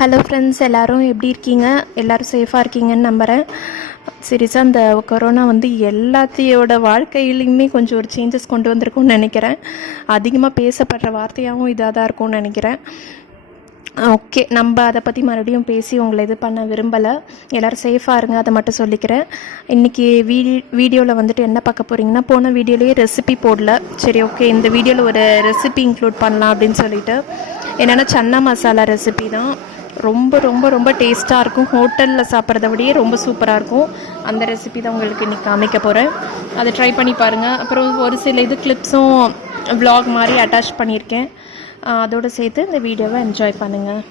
Hello friends, எல்லோரும் எப்படி இருக்கீங்க? எல்லோரும் சேஃபாக இருக்கீங்கன்னு நம்புகிறேன். சீரியஸாக அந்த கொரோனா வந்து எல்லாத்தையோட வாழ்க்கையிலையுமே கொஞ்சம் ஒரு சேஞ்சஸ் கொண்டு வந்திருக்கும்னு நினைக்கிறேன். அதிகமாக பேசப்படுற வார்த்தையாகவும் இதாக தான் இருக்கும்னு நினைக்கிறேன். ஓகே, நம்ம அதை பற்றி மறுபடியும் பேசி உங்களை இது பண்ண விரும்பலை. எல்லோரும் சேஃபாக இருங்க, அதை மட்டும் சொல்லிக்கிறேன். இன்றைக்கி வீடியோவில் வந்துட்டு என்ன பார்க்க போகிறீங்கன்னா, போன வீடியோலேயே ரெசிபி போடல. சரி, ஓகே, இந்த வீடியோவில் ஒரு ரெசிபி இன்க்ளூட் பண்ணலாம் அப்படின்னு சொல்லிட்டு. என்னென்னா சன்னா மசாலா ரெசிபி தான். ரொம்ப ரொம்ப ரொம்ப டேஸ்ட்டாக இருக்கும். ஹோட்டலில் சாப்பிட்றத விடையே ரொம்ப சூப்பராக இருக்கும். அந்த ரெசிபி தான் உங்களுக்கு இன்றைக்கி காமிக்க போகிறேன். அதை ட்ரை பண்ணி பாருங்கள். அப்புறம் ஒரு சில இது கிளிப்ஸும் விலாக் மாதிரி அட்டாச் பண்ணியிருக்கேன். அதோடு சேர்த்து இந்த வீடியோவை என்ஜாய் பண்ணுங்கள்.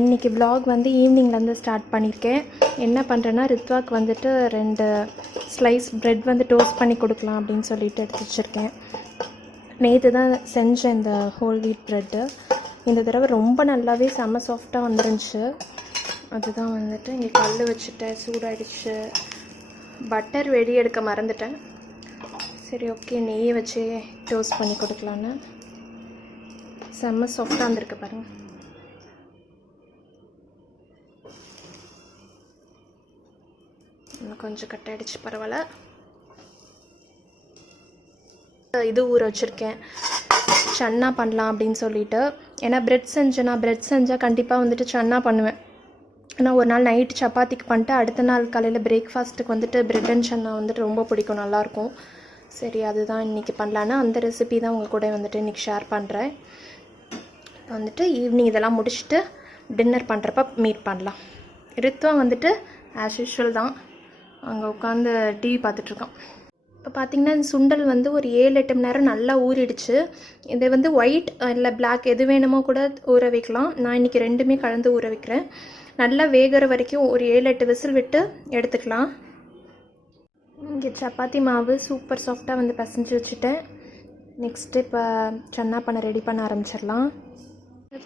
இன்றைக்கி விலாக் வந்து ஈவினிங்லேருந்து ஸ்டார்ட் பண்ணியிருக்கேன். என்ன பண்ணுறேன்னா, ரித்வாக்கு வந்துட்டு 2 ஸ்லைஸ் ப்ரெட் வந்து டோஸ்ட் பண்ணி கொடுக்கலாம் அப்படின்னு சொல்லிட்டு எடுத்து வச்சுருக்கேன். நேற்று தான் செஞ்சேன் இந்த ஹோல் வீட் ப்ரெட்டு. இந்த தடவை ரொம்ப நல்லாவே செம்ம சாஃப்டாக வந்துருந்துச்சு. அதுதான் வந்துட்டு இங்கே கல் வச்சுட்டேன், சூடாகிடுச்சு. பட்டர் வெடி எடுக்க மறந்துட்டேன். சரி, ஓகே, நெய்யை வச்சு டோஸ்ட் பண்ணி கொடுக்கலான்னு. செம்ம சாஃப்டாக வந்திருக்கு பாருங்கள். இன்னும் கொஞ்சம் கட் ஆகிடுச்சு, பரவாயில்ல. இது ஊற வச்சுருக்கேன், சன்னா பண்ணலாம் அப்படின்னு சொல்லிட்டு. ஏன்னா ப்ரெட் செஞ்சால் கண்டிப்பாக வந்துட்டு சன்னா பண்ணுவேன். ஆனால் ஒரு நாள் நைட்டு சப்பாத்திக்கு பண்ணிட்டு அடுத்த நாள் காலையில் பிரேக்ஃபாஸ்ட்டுக்கு வந்துட்டு ப்ரெட் அண்ட் சன்னா வந்துட்டு ரொம்ப பிடிக்கும், நல்லாயிருக்கும். சரி, அதுதான் இன்றைக்கி பண்ணலான்னா அந்த ரெசிபி தான் உங்கள் கூட வந்துட்டு இன்றைக்கி ஷேர் பண்ணுறேன். வந்துட்டு ஈவினிங் இதெல்லாம் முடிச்சுட்டு டின்னர் பண்ணுறப்ப மீட் பண்ணலாம். ரித்வா வந்துட்டு ஆஸ் யூஷுவல் தான் அங்கே உட்காந்து டிவி பார்த்துட்ருக்கான். இப்போ பார்த்திங்கன்னா இந்த சுண்டல் வந்து ஒரு 7-8 மணி நேரம் நல்லா ஊறிடுச்சு. இதை வந்து ஒயிட் இல்லை பிளாக் எது வேணுமோ கூட ஊற வைக்கலாம். நான் இன்றைக்கி ரெண்டுமே கலந்து ஊற வைக்கிறேன். நல்லா வேகிற வரைக்கும் ஒரு 7-8 விசில் விட்டு எடுத்துக்கலாம். இங்கே சப்பாத்தி மாவு சூப்பர் சாஃப்டாக வந்து பிசைஞ்சு வச்சுட்டேன். நெக்ஸ்ட்டு இப்போ சன்னா பண்ண ரெடி பண்ண ஆரம்பிச்சிடலாம்.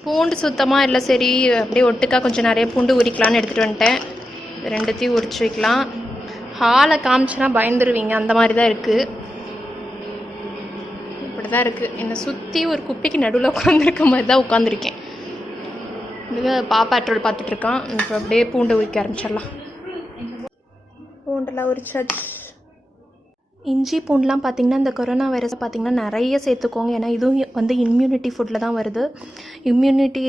பூண்டு சுத்தமாக இல்லை, சரி அப்படியே ஒட்டுக்காக கொஞ்சம் நிறைய பூண்டு உரிக்கலான்னு எடுத்துகிட்டு வந்துட்டேன். ரெண்டுத்தையும் உரிச்சு வைக்கலாம். ஹாலை காமிச்சுனா பயந்துருவீங்க, அந்த மாதிரி தான் இருக்குது. இப்படி தான் இருக்குது. என்னை சுற்றி ஒரு குப்பைக்கு நடுவில் உட்காந்துருக்க மாதிரி தான் உட்காந்துருக்கேன். இது பாப்பா ட்ரோல் பார்த்துட்ருக்கான். இப்போ அப்படியே பூண்டு உரிக்க ஆரம்பிச்சிடலாம். பூண்டெல்லாம் உரிச்சாச்சு. இஞ்சி பூண்டுலாம் பார்த்திங்கன்னா இந்த கொரோனா வைரஸ் பார்த்திங்கன்னா நிறைய சேர்த்துக்கோங்க. ஏன்னா இதுவும் வந்து இம்யூனிட்டி ஃபுட்டில் தான் வருது. இம்யூனிட்டி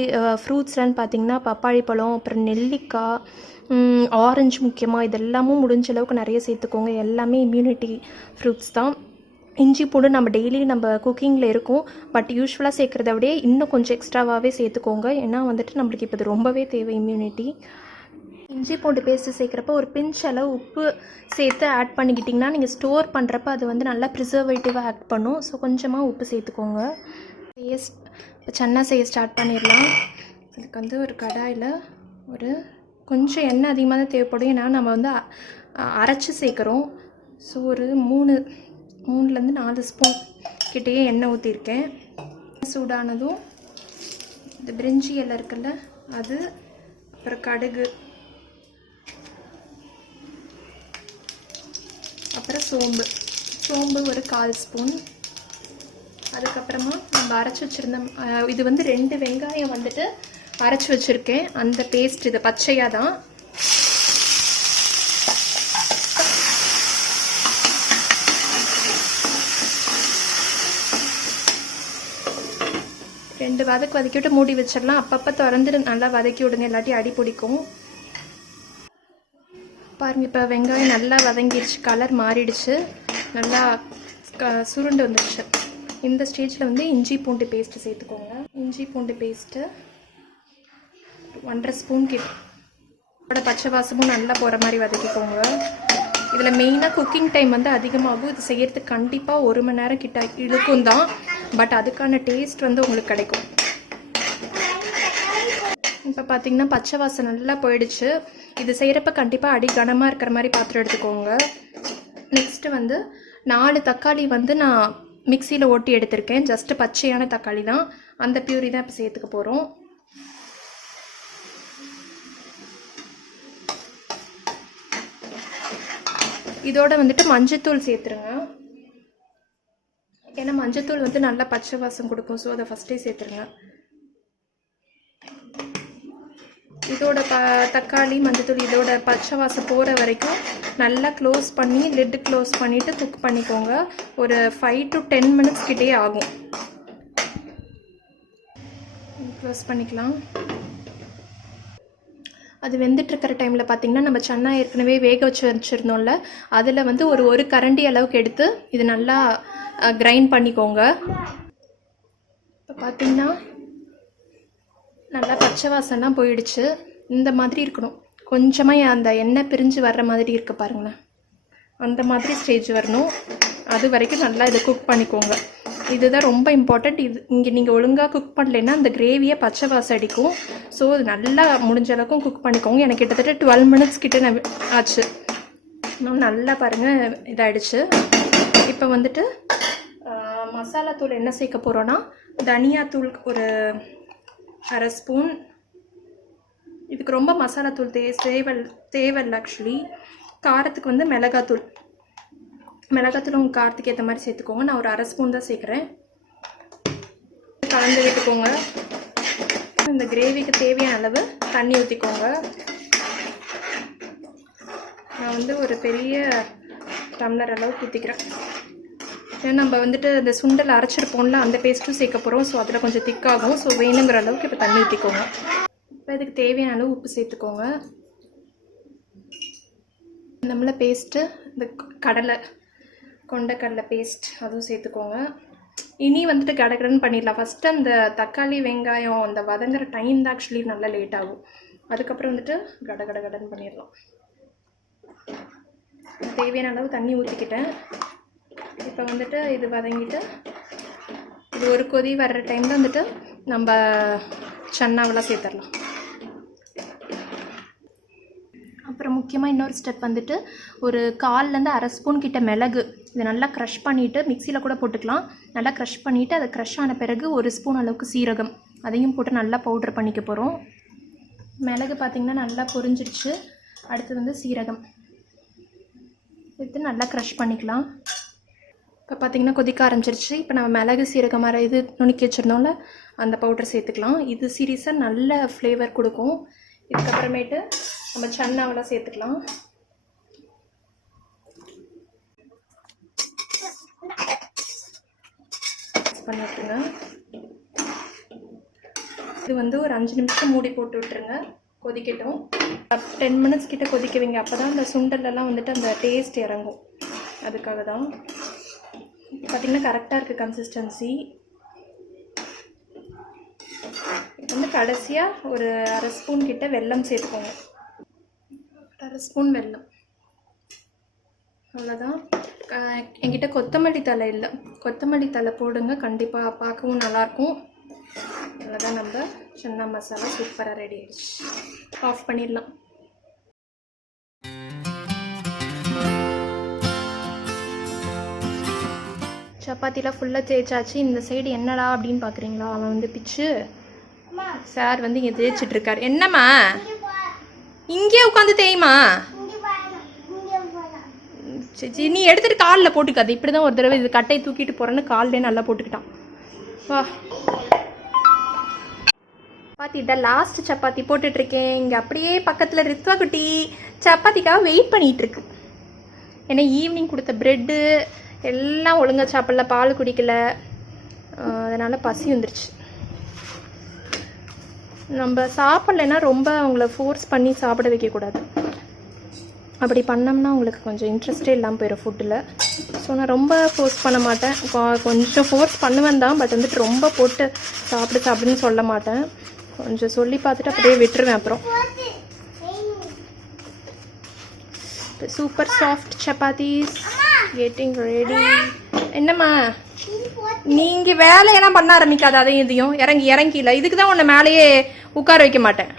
ஃப்ரூட்ஸ்லாம் பார்த்திங்கன்னா பப்பாளி பழம், அப்புறம் நெல்லிக்காய், ஆரஞ்சு முக்கியமாக, இதெல்லாமும் முடிஞ்ச அளவுக்கு நிறைய சேர்த்துக்கோங்க. எல்லாமே இம்யூனிட்டி ஃப்ரூட்ஸ் தான். இஞ்சி பூண்டு நம்ம டெய்லி நம்ம குக்கிங்கில் இருக்கும். பட் யூஸ்வலாக சேர்க்குறத விட இன்னும் கொஞ்சம் எக்ஸ்ட்ராவாகவே சேர்த்துக்கோங்க. ஏன்னா வந்துட்டு நம்மளுக்கு இப்போ இது ரொம்பவே தேவை இம்யூனிட்டி. இஞ்சி பூண்டு பேஸ்ட்டு சேர்க்குறப்ப ஒரு பிஞ்ச் அளவு உப்பு சேர்த்து ஆட் பண்ணிக்கிட்டிங்கன்னா நீங்கள் ஸ்டோர் பண்ணுறப்ப அது வந்து நல்லா ப்ரிசர்வேட்டிவாக ஆக்ட் பண்ணும். ஸோ கொஞ்சமாக உப்பு சேர்த்துக்கோங்க. இப்போ சன்னா செய்ய ஸ்டார்ட் பண்ணிடலாம். அதுக்கு வந்து ஒரு கடாயில் ஒரு கொஞ்சம் எண்ணெய் அதிகமாக தான் தேவைப்படும். ஏன்னா நம்ம வந்து அரைச்சி சேர்க்குறோம். ஸோ ஒரு 3லேருந்து 4 ஸ்பூன் கிட்டேயே எண்ணெய் ஊற்றிருக்கேன். சூடானதும் இந்த பிரிஞ்சி இலை இருக்குல்ல அது, அப்புறம் கடுகு, அப்புறம் சோம்பு ஒரு 1/4 ஸ்பூன். அதுக்கப்புறமா நம்ம அரைச்சி வச்சுருந்த இது வந்து 2 வெங்காயம் வந்துட்டு அரைச்சி வச்சுருக்கேன். அந்த பேஸ்ட் இது பச்சையாக தான். ரெண்டு வதக்கி விட்டு மூடி வச்சிடலாம். அப்பப்போ திறந்து நல்லா வதக்கி விடுங்க, இல்லாட்டி அடி பிடிக்கும். பாருங்கள், இப்போ வெங்காயம் நல்லா வதங்கிடுச்சு, கலர் மாறிடுச்சு, நல்லா சுருண்டு வந்துடுச்சு. இந்த ஸ்டேஜில் வந்து இஞ்சி பூண்டு பேஸ்ட்டு சேர்த்துக்கோங்க. இஞ்சி பூண்டு பேஸ்ட்டு 1.5 ஸ்பூன் கிட்ட பச்சை வாசமும் நல்லா போகிற மாதிரி வதக்கிக்கோங்க. இதில் மெயினாக குக்கிங் டைம் வந்து அதிகமாகும். இது செய்யறதுக்கு கண்டிப்பாக 1 மணி நேரம் கிட்ட இழுக்கும் தான். பட் அதுக்கான டேஸ்ட் வந்து உங்களுக்கு கிடைக்கும். இப்போ பார்த்திங்கன்னா பச்சை வாசம் நல்லா போயிடுச்சு. இது செய்கிறப்ப கண்டிப்பாக அடி கனமாக இருக்கிற மாதிரி பாத்திரம் எடுத்துக்கோங்க. நெக்ஸ்ட்டு வந்து 4 தக்காளி வந்து நான் மிக்சியில் ஓட்டி எடுத்திருக்கேன். ஜஸ்ட்டு பச்சையான தக்காளி தான். அந்த பியூரி தான் இப்போ சேர்த்துக்க போகிறோம். இதோட வந்துட்டு மஞ்சத்தூள் சேர்த்துருங்க. ஏன்னா மஞ்சத்தூள் வந்து நல்லா பச்சை வாசம் கொடுக்கும். ஸோ அதை ஃபஸ்ட்டே சேர்த்துருங்க. இதோட தக்காளி மஞ்சத்தூள் இதோட பச்சை வாசம் போகிற வரைக்கும் நல்லா க்ளோஸ் பண்ணி லிட்டு க்ளோஸ் பண்ணிவிட்டு குக் பண்ணிக்கோங்க. ஒரு 5 to 10 minutes கிட்டே ஆகும். க்ளோஸ் பண்ணிக்கலாம். அது வெந்துட்டுருக்கிற டைமில் பார்த்திங்கன்னா நம்ம சன்னா ஏற்கனவே வேக வச்சுருந்தோம்ல, அதில் வந்து ஒரு கரண்டி அளவுக்கு எடுத்து இது நல்லா கிரைண்ட் பண்ணிக்கோங்க. இப்போ பார்த்திங்கன்னா நல்லா பச்சை வாசம்லாம் போயிடுச்சு. இந்த மாதிரி இருக்கணும். கொஞ்சமாக அந்த எண்ணெய் பிரிஞ்சு வர்ற மாதிரி இருக்குது பாருங்களேன். அந்த மாதிரி ஸ்டேஜ் வரணும். அது வரைக்கும் நல்லா இதை குக் பண்ணிக்கோங்க. இதுதான் ரொம்ப இம்பார்ட்டண்ட். இது இங்கே நீங்கள் ஒழுங்காக குக் பண்ணலைன்னா அந்த கிரேவியை பச்சை வாசம் அடிக்கும். ஸோ இது நல்லா முடிஞ்ச அளவுக்கும் குக் பண்ணிக்கோங்க. எனக்கு கிட்டத்தட்ட 12 minutes கிட்ட ஆச்சு. இன்னும் நல்லா பாருங்கள் இதாகிடுச்சு. இப்போ வந்துட்டு மசாலா தூள் என்ன சேர்க்க போகிறோன்னா, தனியாத்தூள் ஒரு 1/2 ஸ்பூன். இதுக்கு ரொம்ப மசாலா தூள் தேவையில்லை ஆக்சுவலி. காரத்துக்கு வந்து மிளகாத்தூள் உங்கள் காரத்துக்கு ஏற்ற மாதிரி சேர்த்துக்கோங்க. நான் ஒரு 1/2 ஸ்பூன் தான் சேர்க்குறேன். கலந்து விட்டுக்கோங்க. இந்த கிரேவிக்கு தேவையான அளவு தண்ணி ஊற்றிக்கோங்க. நான் வந்து ஒரு பெரிய டம்ளர் அளவுக்கு ஊற்றிக்கிறேன். ஏன்னா நம்ம வந்துட்டு இந்த சுண்டல் அரைச்சிருப்போம்ல, அந்த பேஸ்ட்டும் சேர்க்க போகிறோம். ஸோ அதில் கொஞ்சம் திக்காகும். ஸோ வேணுங்கிற அளவுக்கு இப்போ தண்ணி ஊற்றிக்கோங்க. இப்போ இதுக்கு தேவையான அளவு உப்பு சேர்த்துக்கோங்க. நம்மள பேஸ்ட்டு இந்த கொண்டக்கடலை பேஸ்ட் அதுவும் சேர்த்துக்கோங்க. இனி வந்துட்டு கடகடன்னு பண்ணிடலாம். ஃபஸ்ட்டு அந்த தக்காளி வெங்காயம் அந்த வதங்குற டைம் தான் ஆக்சுவலி நல்லா லேட் ஆகும். அதுக்கப்புறம் வந்துட்டு கடகடன்னு பண்ணிடலாம். தேவையான அளவு தண்ணி ஊற்றிக்கிட்டேன். இப்போ வந்துட்டு இது வதங்கிட்டு இது ஒரு கொதி வர்ற டைமில் வந்துட்டு நம்ம சன்னாவெல்லாம் சேர்த்துடலாம். அப்புறம் முக்கியமாக இன்னொரு ஸ்டெப் வந்துட்டு ஒரு 1/4 1/2 ஸ்பூன் கிட்ட மிளகு இதை நல்லா க்ரஷ் பண்ணிவிட்டு மிக்சியில் கூட போட்டுக்கலாம். நல்லா க்ரஷ் பண்ணிவிட்டு அதை க்ரஷ் ஆன பிறகு 1 ஸ்பூன் அளவுக்கு சீரகம் அதையும் போட்டு நல்லா பவுட்ரு பண்ணிக்க போகிறோம். மிளகு பார்த்திங்கன்னா நல்லா பொரிஞ்சிடுச்சு. அடுத்து வந்து சீரகம் எடுத்து நல்லா க்ரஷ் பண்ணிக்கலாம். இப்போ பார்த்திங்கன்னா கொதிக்க ஆரம்பிச்சிருச்சு. இப்போ நம்ம மிளகு சீரகம் இது நுணுக்கி வச்சுருந்தோம்ல, அந்த பவுடர் சேர்த்துக்கலாம். இது சீரியஸாக நல்ல ஃப்ளேவர் கொடுக்கும். இதுக்கப்புறமேட்டு நம்ம சன்னாவெல்லாம் சேர்த்துக்கலாம். பண்ணி விட்டுருங்க. இது வந்து ஒரு 5 நிமிஷம் மூடி போட்டு விட்டுருங்க, கொதிக்கட்டும். 10 minutes கிட்ட கொதிக்க வைங்க. அப்போ தான் அந்த சுண்டலெல்லாம் வந்துட்டு அந்த டேஸ்ட் இறங்கும். அதுக்காக தான். பார்த்திங்கன்னா கரெக்டாக இருக்குது கன்சிஸ்டன்சி. இப்போ வந்து கடைசியாக ஒரு 1/2 ஸ்பூன் கிட்ட வெல்லம் சேர்த்துக்கோங்க. 1/2 ஸ்பூன் வெல்லம். அவ்வளோதான். என்கிட்ட கொத்தமல்லி தழை இல்லை. கொத்தமல்லி தழை போடுங்க, கண்டிப்பாக பார்க்கவும் நல்லாயிருக்கும். அவ்வளோதான், நம்ம சன்னா மசாலா சூப்பராக ரெடி ஆகிடுச்சு. ஆஃப் பண்ணிடலாம். சப்பாத்திலாம் ஃபுல்லாக தேய்ச்சாச்சு. இந்த சைடு என்னடா அப்படின்னு பார்க்குறீங்களா? அவன் வந்து பிச்சு சார் வந்து இங்கே தேய்ச்சிட்ருக்கார். என்னம்மா இங்கே உட்காந்து தேய்மா? சரி, நீ எடுத்துகிட்டு காலில் போட்டுக்காது. இப்படி தான் ஒரு தடவை இது கட்டையை தூக்கிட்டு போகிறேன்னு காலிலே நல்லா போட்டுக்கிட்டான். வா சப்பாத்தி இதான் லாஸ்ட் சப்பாத்தி போட்டுட்ருக்கேன். இங்கே அப்படியே பக்கத்தில் ரித்வா குட்டி சப்பாத்திக்காக வெயிட் பண்ணிகிட்ருக்கு. ஏன்னா ஈவினிங் கொடுத்த ப்ரெட்டு எல்லாம் ஒழுங்காக சாப்பிடல, பால் குடிக்கல, அதனால் பசி வந்துருச்சு. நம்ம சாப்பிட்லைன்னா ரொம்ப அவங்கள ஃபோர்ஸ் பண்ணி சாப்பிட வைக்கக்கூடாது. அப்படி பண்ணோம்னா உங்களுக்கு கொஞ்சம் இன்ட்ரெஸ்டே இல்லாமல் போயிடும் ஃபுட்டில். ஸோ நான் ரொம்ப ஃபோர்ஸ் பண்ண மாட்டேன். கொஞ்சம் ஃபோர்ஸ் பண்ணுவேன் தான், பட் வந்துட்டு ரொம்ப போட்டு சாப்பிடுன்னு சொல்ல மாட்டேன். கொஞ்சம் சொல்லி பார்த்துட்டு அப்படியே விட்டுருவேன். அப்புறம் super soft chapatis getting ready. என்னம்மா நீங்கள் வேலையெல்லாம் பண்ண ஆரம்பிக்காது. அதையும் இதையும் இறங்கில. இதுக்கு தான் உன்னை மேலேயே உட்கார வைக்க மாட்டேன்.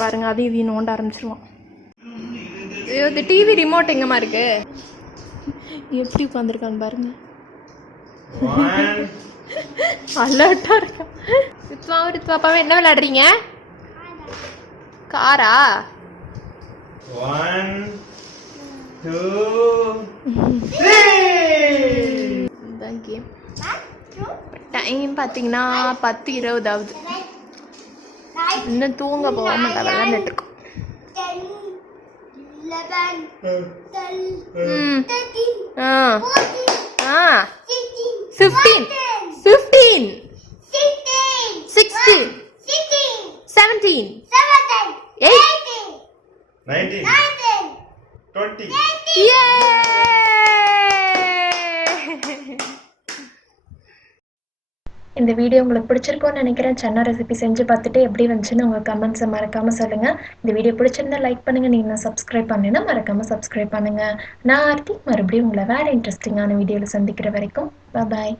பாருங்க, அதையும் இதையும் நோண்ட ஆரம்பிச்சிருவான். இது டிவி ரிமோட் எங்கம்மா இருக்கு? எப்படி உட்காந்துருக்கான்னு பாருங்க. அலர்ட்டா இருக்கா. ரித்வாப்பாவே என்ன விளையாடுறீங்க? காரா? 1 2 3. டைம் பார்த்தீங்கன்னா 10:20 ஆகுது. இன்னும் தூங்க போகாமல் விளையாண்டுட்டு இருக்கோம். 15, 16, 17, 18, 19, 20. இந்த வீடியோ உங்களுக்கு பிடிச்சிருக்கும்னு நினைக்கிறேன். சன்னா ரெசிபி செஞ்சு பார்த்துட்டு எப்படி வந்துச்சுன்னு உங்கள் கமெண்ட்ஸை மறக்காமல் சொல்லுங்கள். இந்த வீடியோ பிடிச்சிருந்தா லைக் பண்ணுங்கள். நீங்கள் நான் சப்ஸ்கிரைப் பண்ணலைன்னா மறக்காமல் சப்ஸ்கிரைப் பண்ணுங்கள். நான் ஆர்த்தி மறுபடியும் உங்களை வேறு இன்ட்ரெஸ்டிங்கான வீடியோவில் சந்திக்கிற வரைக்கும் பாய்.